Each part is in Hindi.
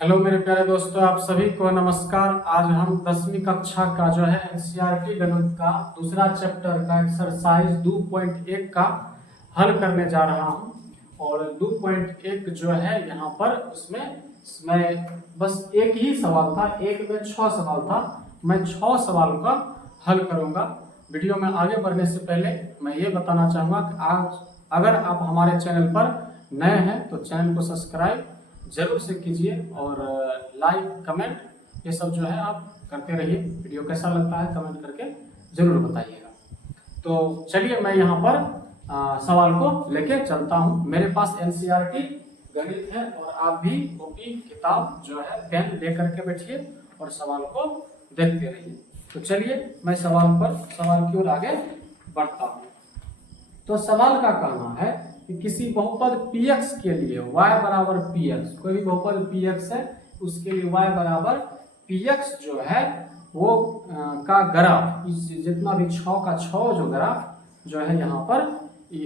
हेलो मेरे प्यारे दोस्तों, आप सभी को नमस्कार। आज हम 10वीं कक्षा का जो है एनसीईआरटी गणित का दूसरा चैप्टर का एक्सरसाइज 2.1 का हल करने जा रहा हूं। और 2.1 जो है यहाँ पर उसमें मैं बस एक ही सवाल था, एक में 6 सवाल था। मैं 6 सवाल का हल करूंगा। वीडियो में आगे बढ़ने से पहले मैं ये बताना चाहूँगा कि आज अगर आप हमारे चैनल पर नए हैं तो चैनल को सब्सक्राइब जरूर से कीजिए और लाइक कमेंट ये सब जो है आप करते रहिए। वीडियो कैसा लगता है कमेंट करके जरूर बताइएगा। तो चलिए मैं यहाँ पर सवाल को लेके चलता हूँ। मेरे पास एनसीईआरटी गणित है और आप भी कॉपी किताब जो है पेन ले करके बैठिए और सवाल को देखते रहिए। तो चलिए मैं सवाल की ओर आगे बढ़ता हूँ। तो सवाल का कहना है कि किसी बहुपद px के लिए y बराबर px, कोई भी बहुपद px है उसके लिए y बराबर px जो है वो का ग्राफ, जितना भी 6 का 6 जो ग्राफ जो है यहाँ पर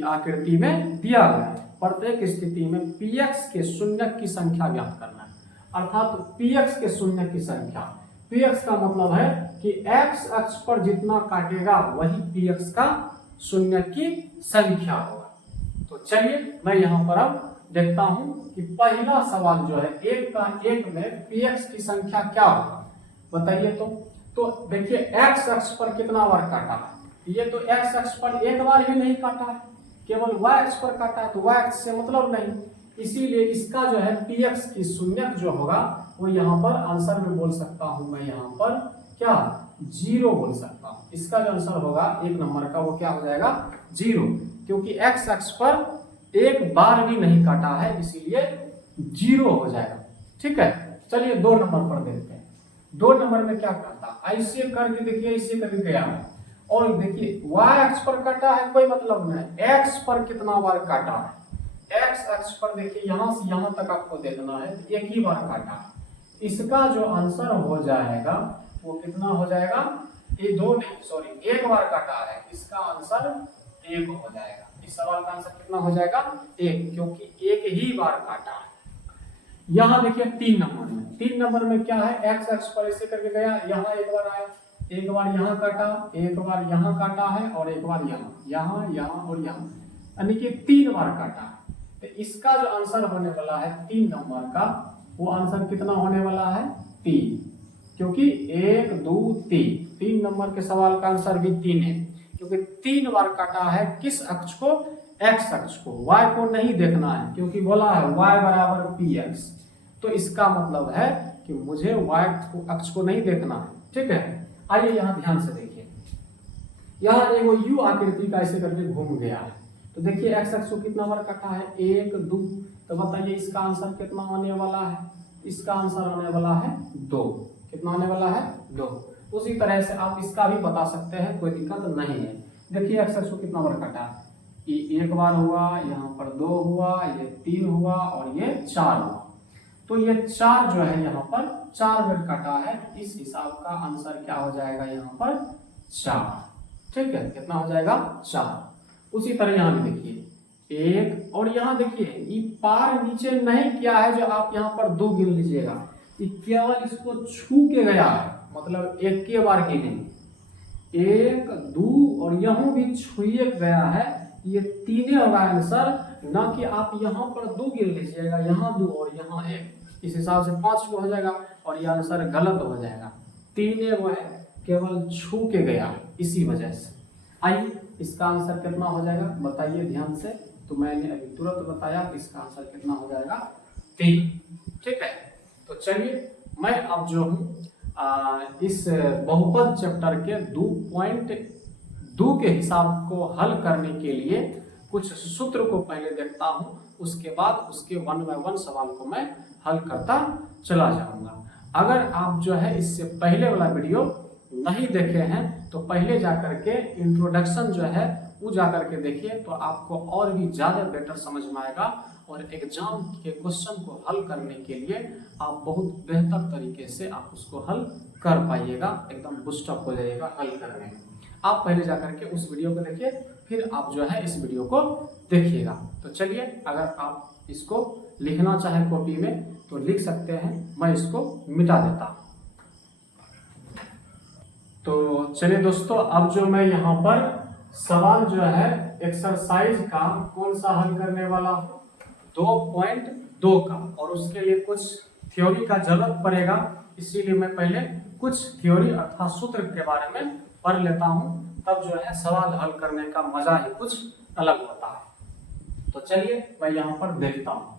आकृति में दिया गया है। प्रत्येक स्थिति में px के शून्यक की संख्या ज्ञात करना है। अर्थात px के शून्यक की संख्या, px का मतलब है कि x अक्ष पर जितना काटेगा वही px का शून्यक की संख्या होगा। तो चलिए मैं यहाँ पर अब देखता हूं कि पहला सवाल जो है एक का एक में px की संख्या क्या होगा बताइए। तो देखिए x अक्ष पर कितना बार काटा है, ये तो x अक्ष पर एक बार ही नहीं काटा है, केवल y अक्ष पर काटा है, तो y अक्ष से मतलब नहीं। इसीलिए इसका जो है px की शून्यक जो होगा वो यहाँ पर आंसर में बोल सकता हूं मैं, यहाँ पर क्या 0 बोल सकता हूं। इसका जो आंसर होगा एक नंबर का वो क्या हो जाएगा 0, क्योंकि x अक्ष पर एक बार भी नहीं काटा है, इसीलिए 0 हो जाएगा। ठीक है, चलिए 2 नंबर पर देखते हैं। 2 नंबर में क्या करता, ऐसे करके देखिए, ऐसे करके गया है और देखिए y अक्ष पर काटा है कोई मतलब नहीं, x पर कितना बार काटा है। x अक्ष पर देखिए यहां से यहां तक आपको देखना है, एक ही बार काटा है। इसका जो आंसर हो जाएगा वो कितना हो जाएगा, ये 2 नहीं सॉरी 1 बार काटा है, इसका आंसर 1 हो जाएगा। इस सवाल का आंसर कितना हो जाएगा 1, क्योंकि एक ही बार काटा है। यहाँ देखिए 3 नंबर में क्या है, x अक्ष पर ऐसे करके गया, यहाँ एक बार आया, एक बार यहाँ काटा, एक बार यहाँ काटा है और एक बार यहाँ और यहाँ, यानी कि 3 बार काटा है। तो इसका जो आंसर होने वाला है 3 नंबर का, वो आंसर कितना होने वाला है 3, क्योंकि 1 2 3 नंबर के सवाल का आंसर भी 3 है, क्योंकि 3 बार काटा है किस अक्ष को, x अक्ष को। y को नहीं देखना है, क्योंकि बोला है y बराबर px, तो इसका मतलब है कि मुझे y अक्ष को नहीं देखना है। ठीक है, आइए यहाँ ध्यान से देखिए, यहाँ एक यू आकृति का ऐसे करके घूम गया है। तो देखिए x अक्ष को कितना बार काटा है 1 2, तो बताइए इसका आंसर कितना होने वाला है, इसका आंसर होने वाला है 2। कितना होने वाला है 2। उसी तरह से आप इसका भी बता सकते हैं, कोई दिक्कत नहीं है। देखिए x अक्ष को कितना बार काटा, ये 1 बार हुआ, यहाँ पर 2 हुआ, ये 3 हुआ और ये 4 हुआ। तो ये 4 जो है यहाँ पर 4 बार काटा है, इस हिसाब का आंसर क्या हो जाएगा यहाँ पर 4। ठीक है, कितना हो जाएगा 4। उसी तरह यहाँ भी देखिए 1, और यहाँ देखिए ये पार नीचे नहीं किया है, जो आप यहाँ पर 2 गिन लीजिएगा, ये केवल इसको छू के गया है, मतलब एक के बार की नहीं, 1 2 और यहाँ भी छुए गया है, ये 3 होगा आंसर, ना कि आप यहाँ पर 2 गिन लीजिएगा, यहाँ 2 और यहाँ 1, इस हिसाब से 5 को हो जाएगा और ये आंसर गलत हो जाएगा। 3 वो है, केवल छू के गया, इसी वजह से। आइए इसका आंसर कितना हो जाएगा बताइए ध्यान से, तो मैंने अभी तुरंत बताया कि इसका आंसर कितना हो जाएगा 3। ठीक है, तो चलिए मैं अब जो हूँ इस बहुपद चैप्टर के 2.2 के हिसाब को हल करने के लिए कुछ सूत्र को पहले देखता हूँ, उसके बाद उसके 1 बाय 1 सवाल को मैं हल करता चला जाऊंगा। अगर आप जो है इससे पहले वाला वीडियो नहीं देखे हैं तो पहले जाकर के इंट्रोडक्शन जो है वो जाकर के देखिए, तो आपको और भी ज़्यादा बेटर समझ में आएगा और एग्जाम के क्वेश्चन को हल करने के लिए आप बहुत बेहतर तरीके से आप उसको हल कर पाइएगा, एकदम बूस्टअप हो जाइएगा हल करने में। आप पहले जाकर के उस वीडियो को देखिए, फिर आप जो है इस वीडियो को देखिएगा। तो चलिए अगर आप इसको लिखना चाहे कॉपी में तो लिख सकते हैं, मैं इसको मिटा देता हूँ। तो चलिए दोस्तों, अब जो मैं यहाँ पर सवाल जो है एक्सरसाइज का कौन सा हल करने वाला हूँ, 2.2 का, और उसके लिए कुछ थ्योरी का जरूरत पड़ेगा, इसीलिए मैं पहले कुछ थ्योरी अर्थात सूत्र के बारे में पढ़ लेता हूँ, तब जो है सवाल हल करने का मजा ही कुछ अलग होता है। तो चलिए मैं यहाँ पर देखता हूँ।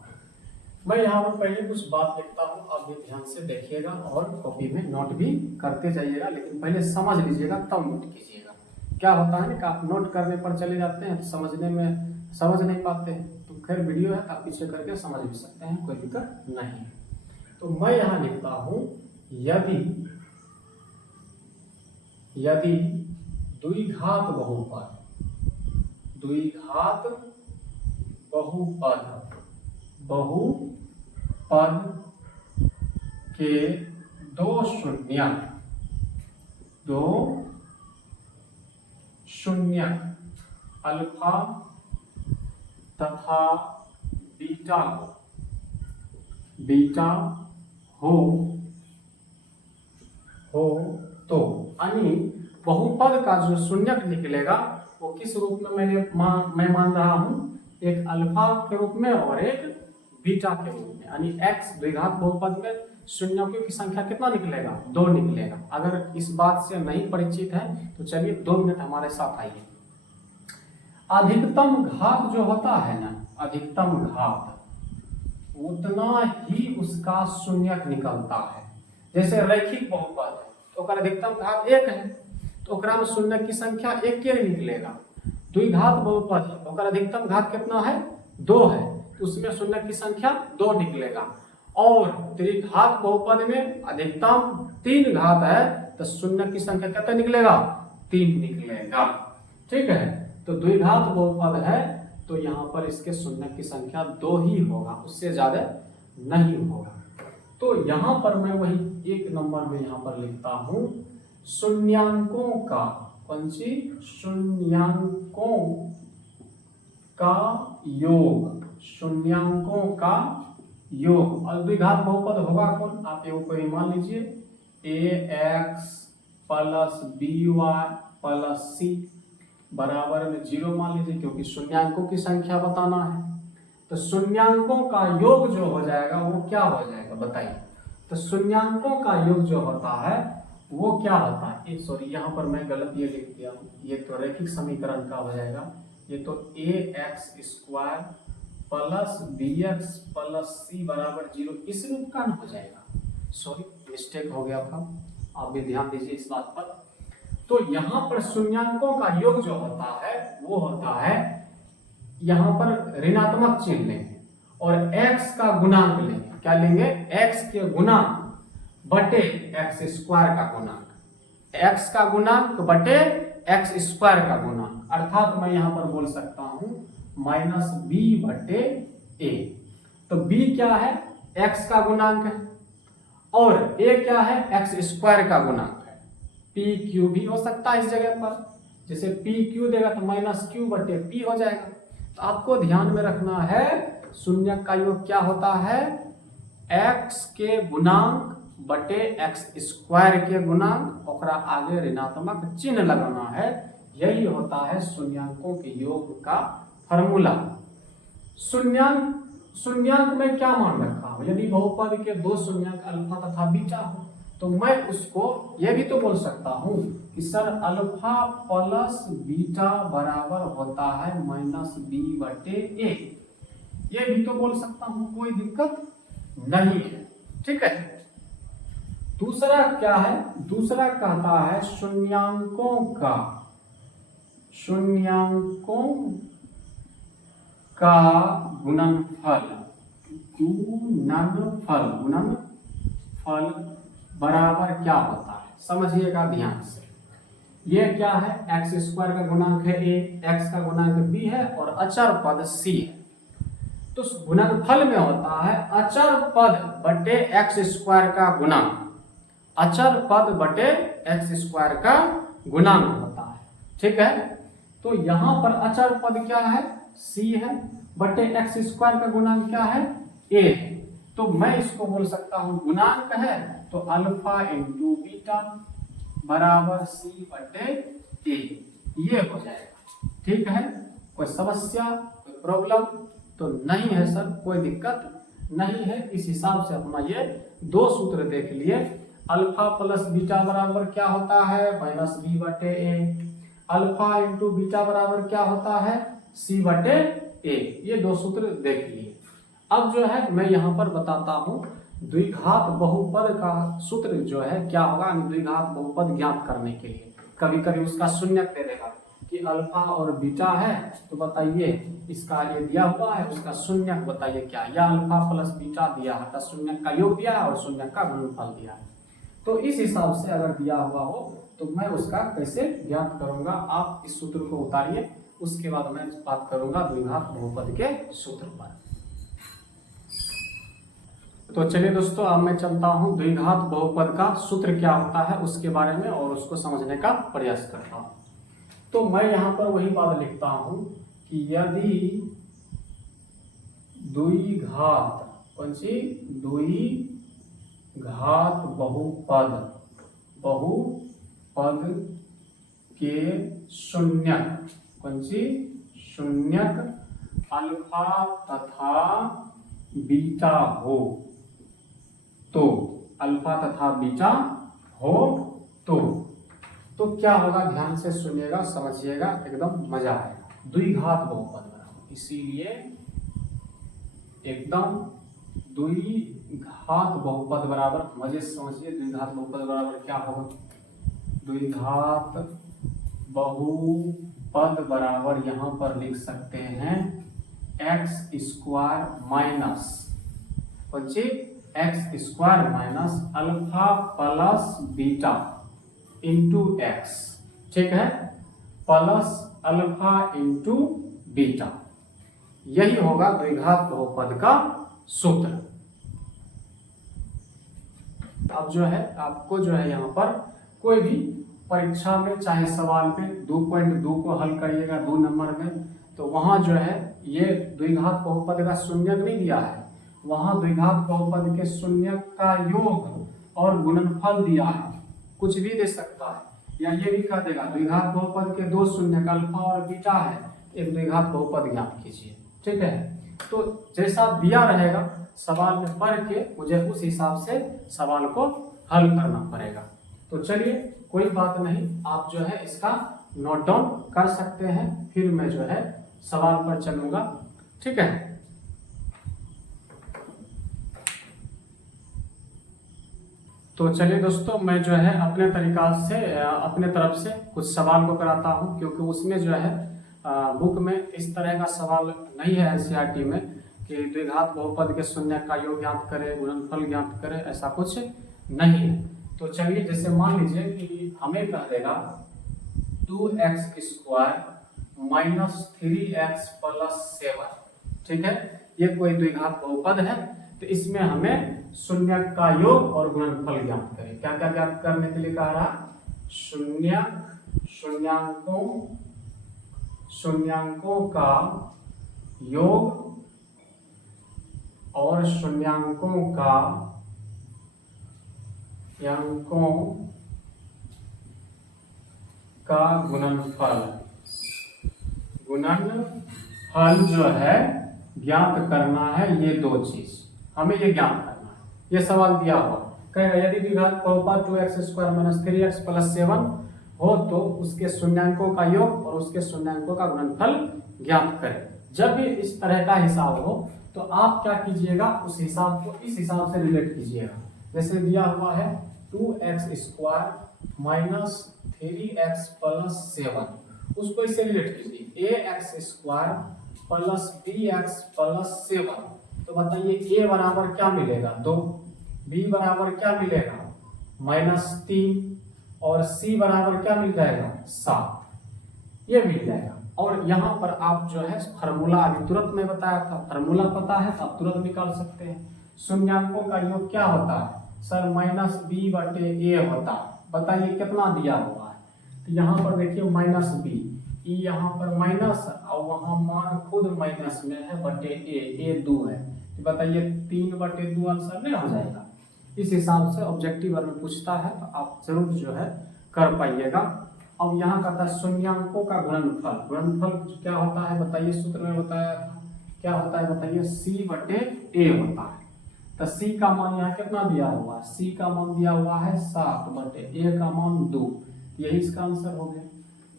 मैं यहाँ पर पहले कुछ बात लिखता हूँ, आप भी ध्यान से देखिएगा और कॉपी में नोट भी करते जाइएगा, लेकिन पहले समझ लीजिएगा तब नोट कीजिएगा। क्या होता है ना कि आप नोट करने पर चले जाते हैं तो समझने में समझ नहीं पाते हैं, तो खैर वीडियो है, आप पीछे करके समझ भी सकते हैं, कोई दिक्कत नहीं है। तो मैं यहाँ लिखता हूँ, यदि द्विघात बहुपद के दो शून्यक अल्फा तथा बीटा हो तो यानी बहुपद का जो शून्यक निकलेगा वो किस रूप में मैं मान रहा हूं, एक अल्फा के रूप में और एक बीटा के रूप में, यानी x द्विघात बहुपद में शून्यों की संख्या कितना निकलेगा, 2 निकलेगा। अगर इस बात से नहीं परिचित है तो चलिए 2 मिनट हमारे साथ आइए। अधिकतम घात जो होता है ना, अधिकतम घात उतना ही उसका शून्यक निकलता है। जैसे रैखिक बहुपद है तो ओकर अधिकतम घात 1 है, तो ओकरा में शून्यक की संख्या 1 के निकलेगा। द्विघात बहुपद है, ओकर अधिकतम घात कितना है, 2 है, तो उसमें शून्यक की संख्या 2 निकलेगा। और त्रिघात बहुपद में अधिकतम 3 घात है तो शून्यक की संख्या कितना निकलेगा, 3 निकलेगा। ठीक है, तो द्विघात बहुपद है तो यहाँ पर इसके शून्यक की संख्या 2 ही होगा, उससे ज्यादा नहीं होगा। तो यहाँ पर मैं वही 1 नंबर में यहाँ पर लिखता हूँ, शून्यांकों का योग, और द्विघात बहुपद होगा कौन, आप योग को मान लीजिए, ax plus by plus c बराबर में 0 मान लीजिए, क्योंकि शून्यांकों की संख्या बताना है। तो शून्यांकों का योग जो हो जाएगा वो क्या हो जाएगा बताइए। तो शून्यांकों का योग जो होता है वो क्या होता है, सॉरी यहाँ पर मैं गलत ये लिख दिया, ये तो रैखिक समीकरण का हो जाएगा, ये तो ax² plus bx plus c बराबर 0 इस रूप का हो जाएगा। सॉरी मिस्टेक हो गया था, आप भी ध्यान दीजिए इस बात पर। तो यहाँ पर शून्यांकों का योग जो होता है वो होता है, यहाँ पर ऋणात्मक चिन्ह लेंगे और x का गुणांक लेंगे। क्या लेंगे, x के गुणांक बटे x² का गुणांक, x का गुणांक बटे x² का गुणांक, अर्थात मैं यहाँ पर बोल सकता हूँ -b बटे a। तो b क्या है, x का गुणांक है, और a क्या है, x² का गुणांक है। pq भी हो सकता है इस जगह पर, जैसे pq देगा तो -q बटे p हो जाएगा। तो आपको ध्यान में रखना है शून्यक का योग क्या होता है, x के गुणांक बटे x² के गुणांक, ओकरा आगे ऋणात्मक चिन्ह लगाना है। यही होता है शून्यांकों के योग का फॉर्मूला। शून्यांक में क्या मान रखा हो, यदि बहुपद के 2 शून्यक अल्फा तथा बीटा हो तो मैं उसको ये भी तो बोल सकता हूँ कि सर अल्फा प्लस बीटा बराबर होता है -b बटे a, ये भी तो बोल सकता हूँ, कोई दिक्कत नहीं है। ठीक है, दूसरा क्या है, दूसरा कहता है शून्यांकों का गुणनफल बराबर क्या होता है, समझिएगा ध्यान से। ये क्या है, x² का गुणांक है a, x का गुणांक b है और अचर पद c है। तो गुणनफल में होता है अचर पद बटे x² का गुणांक, अचर पद बटे x² का गुणांक होता है। ठीक है, तो यहाँ पर अचर पद क्या है, c है, बटे x² का गुणांक क्या है, ए है, तो मैं इसको बोल सकता हूं गुणांक है तो अल्फा इंटू बीटा बराबर सी बटे ए, ये हो जाएगा। ठीक है, कोई समस्या कोई प्रॉब्लम तो नहीं है सर, कोई दिक्कत नहीं है। इस हिसाब से अपना ये दो सूत्र देख लिए। अल्फा प्लस बीटा बराबर क्या होता है माइनस बी बटे ए, अल्फा इंटू बीटा बराबर क्या होता है सी बटे ए, ये दो सूत्र देख लिए। अब जो है मैं यहाँ पर बताता हूँ द्विघात बहुपद का सूत्र जो है क्या होगा, द्विघात बहुपद ज्ञात करने के लिए कभी कभी उसका शून्यक दे देगा कि अल्फा और बीटा है, तो बताइए इसका ये दिया हुआ है उसका शून्यक बताइए क्या, या अल्फा प्लस बीटा दिया है तो शून्यक का योग दिया है और शून्यक का गुणनफल दिया है। तो इस हिसाब से अगर दिया हुआ हो तो मैं उसका कैसे ज्ञात करूंगा, आप इस सूत्र को उतारिए, उसके बाद मैं बात करूंगा द्विघात बहुपद के सूत्र पर। तो चलिए दोस्तों, अब मैं चलता हूं द्विघात बहुपद का सूत्र क्या होता है उसके बारे में और उसको समझने का प्रयास करता हूं। तो मैं यहां पर वही बात लिखता हूं कि यदि द्विघात कौन सी द्विघात बहुपद के शून्यक कौन सी शून्यक अल्फा तथा बीटा हो, तो अल्फा तथा बीटा हो तो क्या होगा, ध्यान से सुनिएगा समझिएगा एकदम मजा आएगा। द्विघात बहुपद बराबर, इसीलिए एकदम द्विघात बहुपद बराबर मजे से समझिए। द्विघात बहुपद बराबर क्या होगा, द्विघात बहुपद बराबर यहाँ पर लिख सकते हैं x square minus x square minus alpha plus beta into x, ठीक है, प्लस अल्फा इंटू बीटा, यही होगा द्विघात बहुपद का सूत्र। अब जो है आपको जो है यहाँ पर कोई भी परीक्षा में चाहे सवाल में 2.2 को हल करिएगा 2 नंबर में, तो वहां जो है ये द्विघात बहुपद का शून्यक नहीं दिया है, वहां द्विघात बहुपद के शून्यक का योग और गुणनफल दिया है, कुछ भी दे सकता है, या ये भी कह देगा द्विघात बहुपद के दो शून्यक अल्फा और बीटा है, एक द्विघात बहुपद ज्ञात कीजिए। ठीक है, तो जैसा दिया रहेगा सवाल में पढ़ के मुझे उस हिसाब से सवाल को हल करना पड़ेगा। तो चलिए कोई बात नहीं, आप जो है इसका नोट डाउन कर सकते हैं, फिर मैं जो है सवाल पर चलूंगा। ठीक है, तो चलिए दोस्तों, मैं जो है अपने तरीका से अपने तरफ से कुछ सवाल को कराता हूं, क्योंकि उसमें जो है बुक में इस तरह का सवाल नहीं है एनसीईआरटी में कि द्विघात बहुपद के शून्यक का योग ज्ञात करे गुणनफल ज्ञात करे, ऐसा कुछ नहीं है। तो चलिए जैसे मान लीजिए कि हमें कह देगा 2x square minus 3x plus 7, ठीक है, ये कोई द्विघात बहुपद है, तो इसमें हमें शून्यक का योग और गुणनफल ज्ञात करें। क्या क्या ज्ञात करने के लिए कह रहा, शून्यांकों का योग और शून्यांकों का गुणनफल जो है ज्ञात करना है। ये दो चीज हमें ये ज्ञात करना है। ये सवाल दिया हुआ कहेगा यदि द्विघात बहुपद 2x square minus 3x plus 7 हो तो उसके शून्यांकों का योग और उसके शून्यांकों का गुणनफल ज्ञात करें। जब भी इस तरह का हिसाब हो तो आप क्या कीजिएगा, उस हिसाब को इस हिसाब से रिलेट कीजिएगा। जैसे दिया हुआ है 2x square minus 3x plus 7, उसको इससे रिलेट कीजिए ax square plus bx plus 7, तो बताइए a बराबर क्या मिलेगा 2, b बराबर क्या मिलेगा -3 और c बराबर क्या मिल जाएगा 7, ये मिल जाएगा। और यहाँ पर आप जो है फार्मूला अभी तुरंत में बताया था, फार्मूला पता है तो आप तुरंत निकाल सकते हैं। शून्यांकों का योग क्या होता है सर -b/a होता है। बताइए कितना दिया हुआ है, तो यहाँ पर देखिए -b, ई यहाँ पर माइनस और वहाँ मान खुद माइनस में है बटे ए 2 है, तो बताइए 3/2 आंसर नहीं हो जाएगा। इस हिसाब से ऑब्जेक्टिव में पूछता है तो आप जरूर जो है कर पाइएगा। अब यहाँ का था शून्यांकों का गुणनफल। गुणनफल क्या होता है बताइए, सूत्र में बताया था क्या होता है बताइए, C/A होता है। तो C का मान यहाँ कितना दिया हुआ है, C का मान दिया हुआ है 7/A का मान 2, यही इसका आंसर हो गया।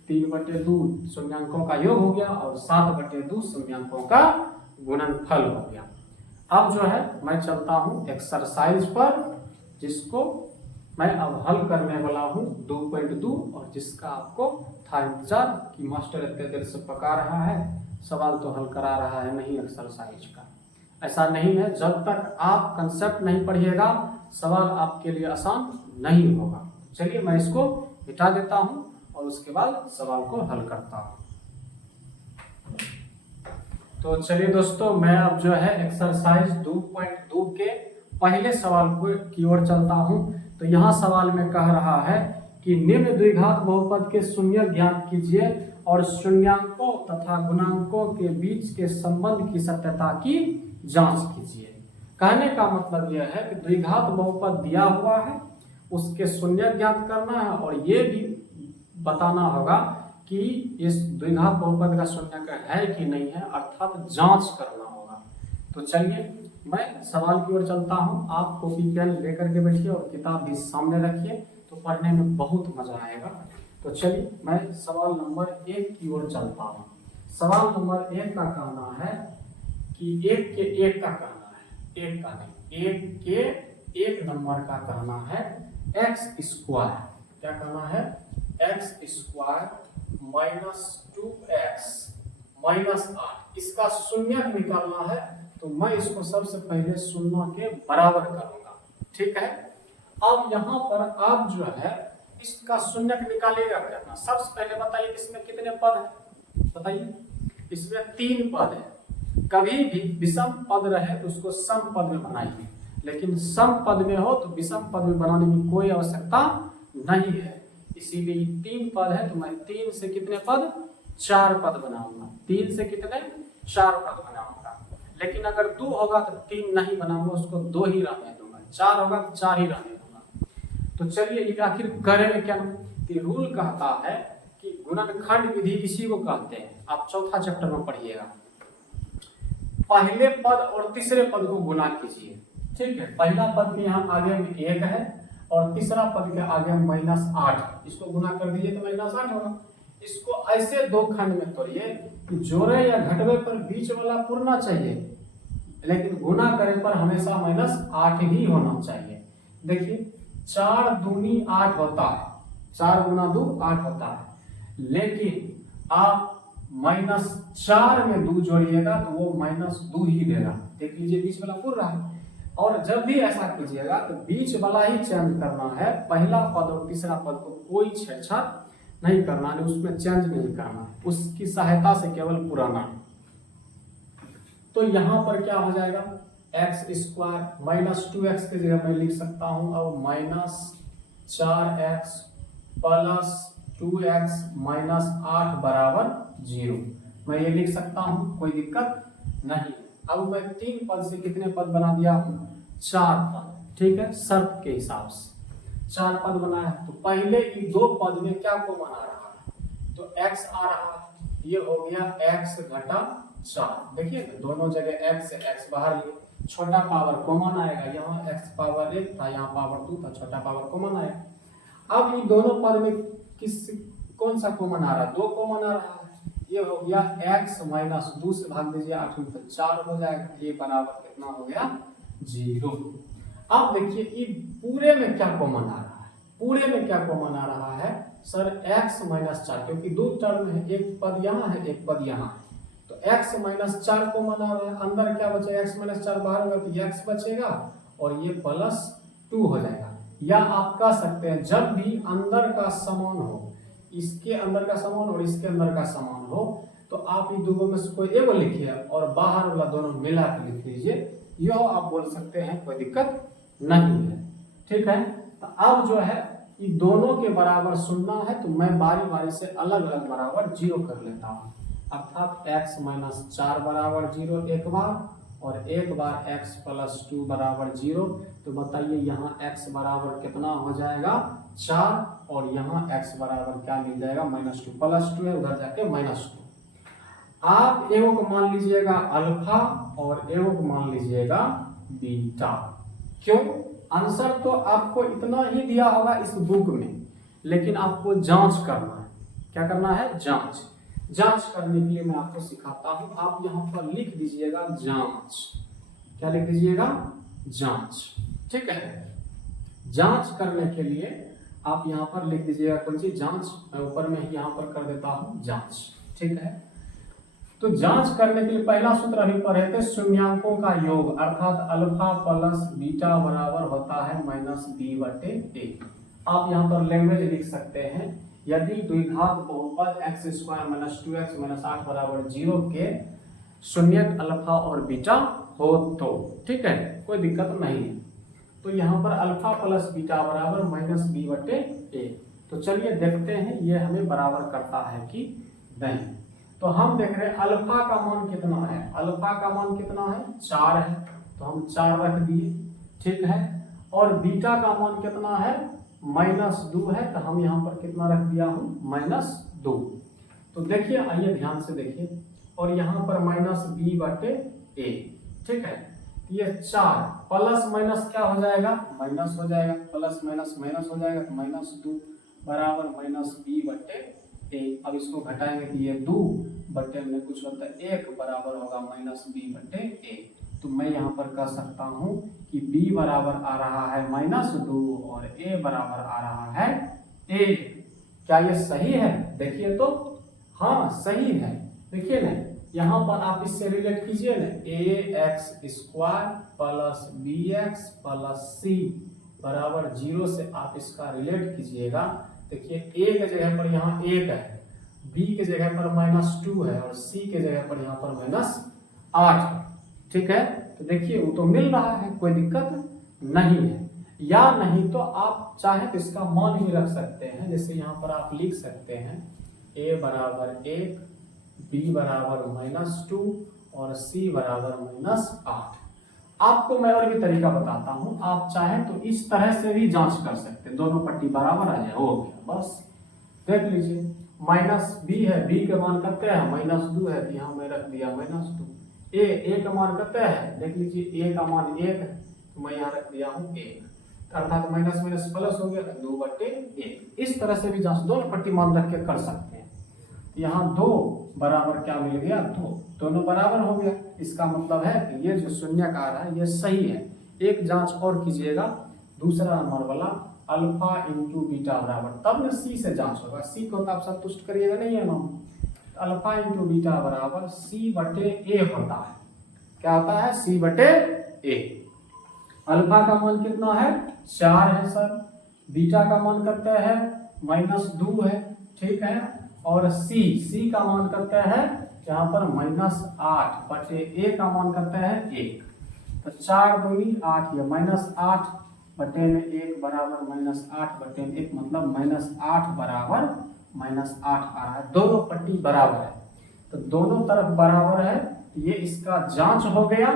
3/2 शून्यांकों का योग हो गया और 7/2 शून्यांकों का गुणनफल हो गया। अब जो है मैं चलता हूँ एक्सरसाइज पर, जिसको मैं अब हल करने वाला हूँ 2.2, और जिसका आपको था इंतजार कि मास्टर इतने देर से पका रहा है, सवाल तो हल करा रहा है नहीं एक्सरसाइज का। ऐसा नहीं है, जब तक आप कंसेप्ट नहीं पढ़िएगा सवाल आपके लिए आसान नहीं होगा। चलिए मैं इसको मिटा देता हूँ और उसके बाद सवाल को हल करता हूँ। तो चलिए दोस्तों, मैं अब जो है एक्सरसाइज 2.2 के पहले सवाल की ओर चलता हूँ। तो यहाँ सवाल में कह रहा है कि निम्न द्विघात बहुपद के शून्य ज्ञात कीजिए और शून्यांकों तथा गुणांकों के बीच के संबंध की सत्यता की जांच कीजिए। कहने का मतलब यह है कि द्विघात बहुपद दिया हुआ है, उसके शून्य ज्ञात करना है और ये भी बताना होगा कि इस द्विघात बहुपद का शून्य है कि नहीं है, अर्थात जांच करना होगा। तो चलिए मैं सवाल की ओर चलता हूँ। आप कॉपी पेन लेकर के बैठिए और किताब भी सामने रखिए, तो पढ़ने में बहुत मजा आएगा। तो चलिए मैं सवाल नंबर 1 की ओर चलता हूँ। सवाल नंबर 1 का कहना है कि 1 के 1 का कहना है, 1 का नहीं, 1 के 1 नंबर का कहना है x²। क्या कहना है, x² - 2x - 8, इसका शून्य निकालना है। तो मैं इसको सबसे पहले शून्य के बराबर करूंगा, ठीक है। अब यहाँ पर आप जो है इसका शून्य निकालिएगा क्या, सबसे पहले बताइए इसमें कितने पद है, बताइए। इसमें 3 पद है। कभी भी विषम पद रहे तो उसको सम पद में बनाइए, लेकिन सम पद में हो तो विषम पद में बनाने की कोई आवश्यकता नहीं है। इसीलिए 3 पद है तो मैं 3 से कितने पद, 4 पद बनाऊंगा। 3 से कितने, 4 पद बनाऊंगा। लेकिन अगर 2 होगा तो 3 नहीं बनाऊंगा, उसको 2 ही रहने दूंगा। 4 होगा तो 4 ही रहने दूंगा। तो चलिए आखिर करें क्या, कि रूल कहता है कि गुणनखंड विधि इसी को कहते हैं। आप चौथा चैप्टर में पढ़िएगा। पहले पद और तीसरे पद को गुना कीजिए, ठीक है। पहला पद के यहाँ आगे में 1 है और तीसरा पद के आगे में -8, इसको गुना कर दीजिए तो -8 होगा। इसको ऐसे 2 खंड में तोड़िए कि जोड़े या घटवे पर बीच वाला पूर्णा चाहिए, लेकिन गुना करे पर हमेशा -8 ही होना चाहिए। देखिए 4 दूनी 8 होता है, 4 गुना 2 8 होता है, लेकिन आप -4 में 2 जोड़िएगा तो वो -2 ही देगा। देख लीजिए बीच वाला पूर्ण रहा है। और जब भी ऐसा कीजिएगा तो बीच वाला ही चेंज करना है, पहला पद और तीसरा पद को कोई छेड़छाड़ नहीं करना है, उसमें चेंज नहीं करना है, उसकी सहायता से केवल पुराना है। तो यहाँ पर क्या हो जाएगा, x² - 2x की जगह मैं लिख सकता हूँ अब -4x + 2x - 8 = 0। मैं ये लिख सकता हूँ, कोई दिक्कत नहीं। अब मैं 3 पद से कितने पद बना दिया हूँ, 4 पद, ठीक है। शर्त के हिसाब से 4 पद बनाया है। तो पहले इन 2 पद में क्या को बना रहा है, तो x आ रहा है, ये हो गया x - 4। देखिए दोनों जगह x से x बाहर लिए, छोटा पावर कॉमन आएगा। यहाँ x पावर 1 था, यहाँ पावर 2 था, छोटा पावर कॉमन आएगा। अब इन दोनों पद में कौन सा कॉमन आ रहा है, 2 कॉमन आ रहा है। ये हो गया x - 2 से भाग दीजिए 8 में तो 4 हो जाएगा, ये बराबर कितना हो गया, 0। अब देखिए ये पूरे में क्या कॉमन आ रहा है, पूरे में क्या कॉमन आ रहा है सर, x - 4, क्योंकि 2 टर्म है, एक पद यहाँ है एक पद यहाँ है, तो x - 4 कॉमन आ रहा है। अंदर क्या बचेगा, x - 4 बाहर होगा तो x बचेगा और ये +2 हो जाएगा। या आप कह सकते हैं जब भी अंदर का समान हो, इसके अंदर का समान और इसके अंदर का समान हो, तो आप इन दोनों में से कोई एगो लिखिए और बाहर वाला दोनों मिला के लिख लीजिए, यह आप बोल सकते हैं, कोई दिक्कत नहीं है, ठीक है। तो अब जो है कि दोनों के बराबर सुनना है तो मैं बारी बारी से अलग अलग बराबर 0 कर लेता हूँ। अर्थात x माइनस 4 बराबर 0 एक बार और एक बार x प्लस 2 बराबर 0। तो बताइए यहाँ x बराबर कितना हो जाएगा 4 और यहाँ x बराबर क्या मिल जाएगा -2 प्लस 2 है उधर जाके -2। आप एगो को मान लीजिएगा अल्फा और एगो को मान लीजिएगा बीटा। क्यों? आंसर तो आपको इतना ही दिया होगा इस बुक में, लेकिन आपको जांच करना है। क्या करना है? जांच। जांच करने के लिए मैं आपको सिखाता हूं। आप यहाँ पर लिख दीजिएगा जांच। क्या लिख दीजिएगा? जांच। ठीक है। जांच करने के लिए आप यहाँ पर लिख दीजिएगा कौन सी जांच। मैं ऊपर में यहाँ पर कर देता हूँ जांच। ठीक है। तो जांच करने के लिए पहला सूत्र अभी पढ़े थे, शून्यांकों का योग अर्थात अल्फा प्लस बीटा बराबर होता है -b/a। आप यहाँ पर लैंग्वेज लिख सकते हैं, यदि द्विघात बहुपद x² - 2x - 8 बराबर 0 के शून्यक अल्फा और बीटा हो तो। ठीक है, कोई दिक्कत नहीं। तो यहाँ पर अल्फा प्लस बीटा बराबर -b/a। तो चलिए देखते हैं ये हमें बराबर करता है कि नहीं। तो हम देख रहे हैं अल्फा का मान कितना है। अल्फा का मान कितना है? 4 है, तो हम 4 रख दिए। ठीक है। और बीटा का मान कितना है? -2 है, तो हम यहाँ पर कितना रख दिया हूँ? -2। तो देखिए, आइए ध्यान से देखिए, और यहाँ पर -b/a। ठीक है। ये 4 प्लस माइनस क्या हो जाएगा? माइनस हो जाएगा। प्लस माइनस माइनस हो जाएगा, तो -2 बराबर -b/a। अब इसको घटाएंगे तो ये 2 बटे में कुछ होता है 1 बराबर होगा -b/a। तो मैं यहाँ पर कह सकता हूँ कि b बराबर आ रहा है -2 और a बराबर आ रहा है 1। क्या ये सही है? देखिए तो, हाँ सही है। देखिए ना, यहाँ पर आप इससे रिलेट कीजिए ना, ax² plus bx plus c बराबर 0 से आप इसका रिलेट कीजिएगा। देखिए a के जगह पर यहाँ 1 है, b के जगह पर -2 है और c के जगह पर यहाँ पर -8 है। ठीक है। तो देखिए वो तो मिल रहा है, कोई दिक्कत नहीं है। या नहीं तो आप चाहे तो इसका मान भी रख सकते हैं। जैसे यहाँ पर आप लिख सकते हैं a बराबर 1, b बराबर -2 और c बराबर -8। आपको मैं और भी तरीका बताता हूं। आप चाहें तो इस तरह से भी जांच कर सकते हैं, दोनों पट्टी बराबर आ जाए, हो गया बस। देख लीजिए, -b है, b का मान कितना है? -2 है, यहाँ मैं रख दिया -2। a का मान कितना है? देख लीजिए, a का मान 1 है, तो मैं यहाँ रख दिया हूँ 1। अर्थात माइनस माइनस प्लस हो गया, 2/1। इस तरह से भी जांच दोनों पट्टी मान रख के कर सकते हैं। यहाँ 2 बराबर क्या मिल गया? 2, दोनों बराबर हो गया। इसका मतलब है कि ये जो शून्याकार है ये सही है। एक जांच और कीजिएगा, दूसरा नंबर वाला, अल्फा इंटू बीटा बराबर, तब न सी से जांच होगा। सी को तो आप संतुष्ट करिएगा नहीं है ना। अल्फा इंटू बीटा बराबर c/a होता है। क्या होता है? c/a। अल्फा का मान कितना है? 4 है सर। बीटा का मान कितना है? -2 है। ठीक है। और c का मान कितना है? यहाँ पर -8/a का मान कितना है? 1। तो 4 दूनी 8, या -8 बटे में 1 बराबर -8 बटे में 1, मतलब -8 बराबर -8 आ रहा है। दोनों पट्टी बराबर है, तो दोनों तरफ बराबर है। तो ये इसका जांच हो गया।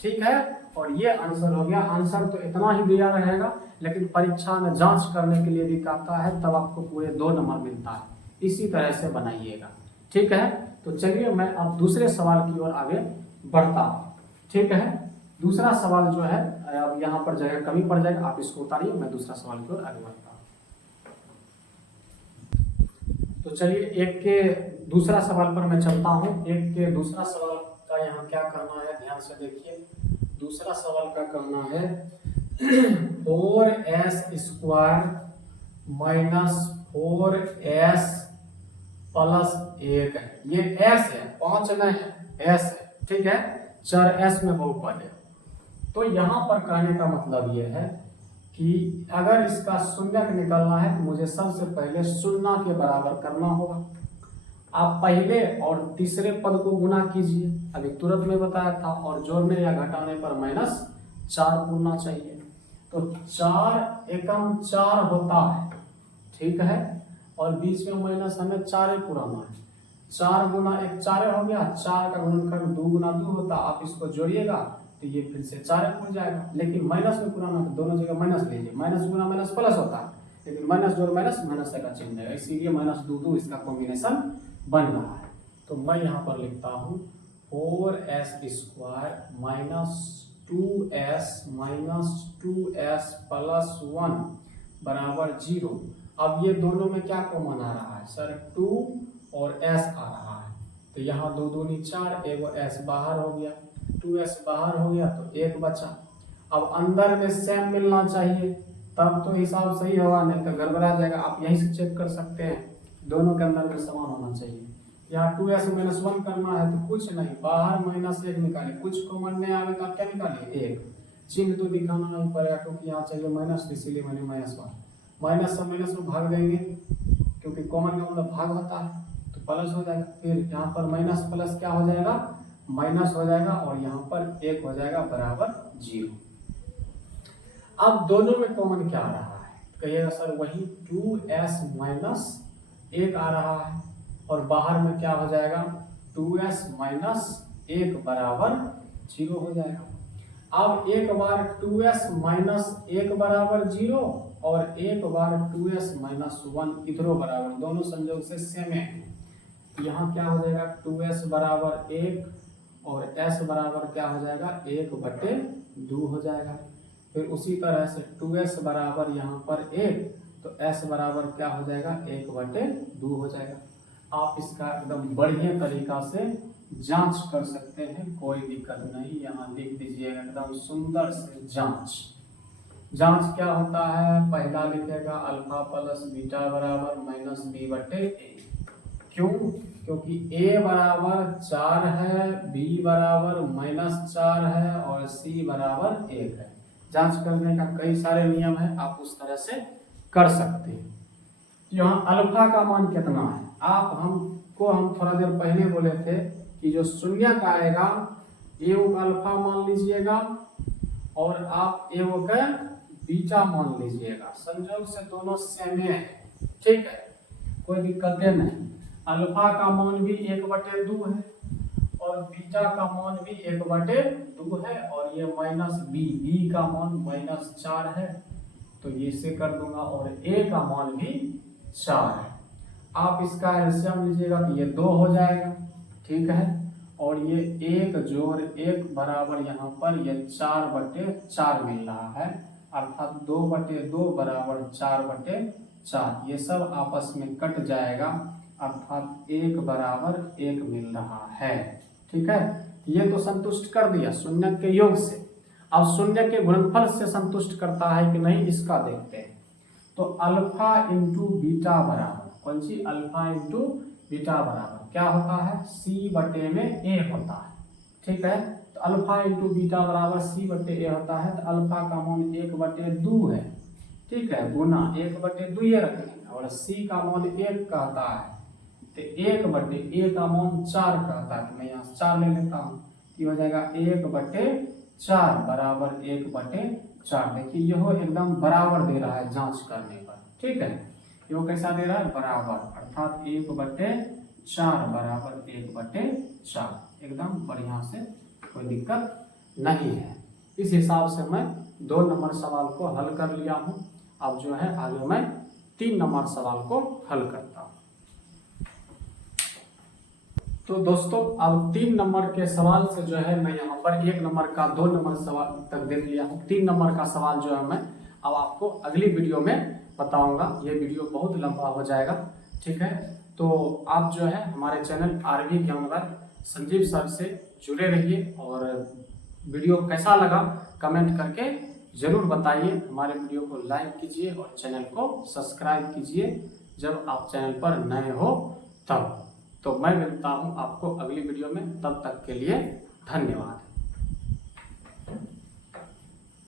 ठीक है। और ये आंसर हो गया। आंसर तो इतना ही दिया रहेगा, लेकिन परीक्षा में जांच करने के लिए भी कहता है, तब आपको पूरे 2 नंबर मिलता है। इसी तरह से बनाइएगा। ठीक है। तो चलिए मैं अब दूसरे सवाल की ओर आगे बढ़ता हूँ। ठीक है। दूसरा सवाल जो है, अब यहाँ पर जगह कमी पड़ जाएगा, आप इसको उतारिए, मैं दूसरा सवाल की ओर आगे बढ़ता हूँ। तो चलिए एक के दूसरा सवाल पर मैं चलता हूँ। एक के दूसरा सवाल का यहाँ क्या करना है, ध्यान से देखिए। दूसरा सवाल का करना है 4s² - 4s प्लस 1 है। ये s है, 5 नहीं है, s है। ठीक है। चर s में बहुपद है। तो यहाँ पर कहने का मतलब ये है कि अगर इसका शून्यक निकालना है तो मुझे सबसे पहले शून्य के बराबर करना होगा। आप पहले और तीसरे पद को गुना कीजिए, अभी तुरंत में बताया था, और जोड़ने या घटाने पर -4 पूरना चाहिए। तो 4 एकम 4 होता है, ठीक है, और बीच में माइनस हमें 4 ही पुराना है। 4 गुना 1 4 हो गया, 4 का गुणनखंड 2 गुना 2 होता, आप इसको जोड़िएगा तो ये फिर से 4 हो जाएगा, लेकिन माइनस में पुराना तो दोनों जगह माइनस लीजिए, माइनस गुना माइनस प्लस होता है, लेकिन माइनस जोड़ माइनस माइनस का चिन्ह है, इसीलिए -2 इसका कॉम्बिनेशन बन रहा है। तो मैं यहाँ पर लिखता हूँ 4s² -2s प्लस 1 बराबर 0। अब ये दोनों में क्या कॉमन आ रहा है सर, 2 और s आ रहा है, तो यहाँ 2 दूनी 4, एगो s बाहर हो गया, 2s बाहर हो गया तो 1 बचा। अब अंदर में सेम मिलना चाहिए तब तो हिसाब सही होगा, नहीं तो गड़बड़ा जाएगा। आप यहीं से चेक कर सकते हैं, दोनों के अंदर में समान होना चाहिए। यहाँ 2s -1 करना है तो कुछ नहीं, बाहर -1 निकालिए, कुछ कॉमन नहीं आवे तो आप क्या निकालिए 1, चिन्ह तो दिखाना नहीं पड़ेगा क्योंकि यहाँ चाहिए माइनस, इसीलिए मैंने -1, माइनस से माइनस में भाग देंगे क्योंकि कॉमन का मतलब भाग होता है, तो प्लस हो जाएगा। फिर यहाँ पर माइनस प्लस क्या हो जाएगा, माइनस हो जाएगा, और यहाँ पर 1 हो जाएगा बराबर 0। अब दोनों में कॉमन क्या आ रहा है, कहिएगा सर वही 2s -1 आ रहा है, और बाहर में क्या हो जाएगा 2s -1 बराबर 0 हो जाएगा। अब एक बार 2s -1 बराबर 0 और एक बार 2s -1 इधरों बराबर, दोनों संयोग से सेम है। यहाँ क्या हो जाएगा 2s बराबर 1 और s बराबर क्या हो जाएगा 1/2 हो जाएगा। फिर उसी तरह से 2s बराबर यहाँ पर 1 तो s बराबर क्या हो जाएगा 1/2 हो जाएगा। आप इसका एकदम बढ़िया तरीका से जांच कर सकते हैं, कोई दिक्कत नहीं। यहाँ लिख दीजिएगा एकदम सुंदर से जांच। जांच क्या होता है, पहला लिखेगा अल्फा प्लस बीटा बराबर -b/a। क्यों, क्योंकि a बराबर 4 है, b बराबर -4 है और c बराबर 1 है। जांच करने का कई सारे नियम है, आप उस तरह से कर सकते हैं। यहाँ अल्फा का मान कितना है, आप हम थोड़ा देर पहले बोले थे कि जो शून्य का आएगा एगो का अल्फा मान लीजिएगा और आप एगो का बीटा मान लीजिएगा, संयोग से दोनों सेम है, ठीक है, कोई दिक्कत नहीं। अल्फा का मान भी 1/2 है और बीटा का मान भी 1/2 है, और ये -b का मान -4 है, तो ये से कर दूंगा, और a का मान भी 4 है। आप इसका एलसीएम लीजिएगा कि ये 2 हो जाएगा, ठीक है, और ये 1 जोड़ 1 बराबर यहाँ पर ये 4/4 मिल रहा है, अर्थात 2/2 बराबर 4/4। ये सब आपस में कट जाएगा, अर्थात 1 बराबर 1 मिल रहा है, ठीक है। ये तो संतुष्ट कर दिया शून्य के योग से। अब शून्य के गुणनफल से संतुष्ट करता है कि नहीं, इसका देखते हैं। तो अल्फा इंटू बीटा बराबर कौन सी, अल्फा इंटू बीटा बराबर क्या होता है, c/a होता है, ठीक है। तो अल्फा इंटू बीटा बराबर c/a होता है, तो अल्फा का मान 1/2 है, ठीक है, गुना 1/2 ये रखेंगे, और c का मान 1 कहता है, तो 1/a का मान 4 कहता है, तो मैं यहाँ 4 ले लेता हूँ, ये हो जाएगा 1/4 बराबर 1/4। देखिए यह एकदम बराबर दे रहा है जांच करने पर, ठीक है, ये कैसा दे रहा है बराबर, अर्थात 1/4 बराबर 1/4, एकदम बढ़िया से, कोई दिक्कत नहीं है। इस हिसाब से मैं 2 नंबर सवाल को हल कर लिया हूँ। अब जो है आगे मैं 3 नंबर सवाल को हल करता हूँ। तो दोस्तों अब 3 नंबर के सवाल से जो है मैं यहाँ पर 1 नंबर का 2 नंबर सवाल तक देख लिया हूँ। 3 नंबर का सवाल जो है मैं अब आपको अगली वीडियो में बताऊंगा, ये वीडियो बहुत लंबा हो जाएगा, ठीक है। तो आप जो है हमारे चैनल आरवी ज्ञानवर्धक संजीव सर से जुड़े रहिए, और वीडियो कैसा लगा कमेंट करके जरूर बताइए। हमारे वीडियो को लाइक कीजिए और चैनल को सब्सक्राइब कीजिए जब आप चैनल पर नए हो तब। तो मैं मिलता हूँ आपको अगली वीडियो में, तब तक के लिए धन्यवाद।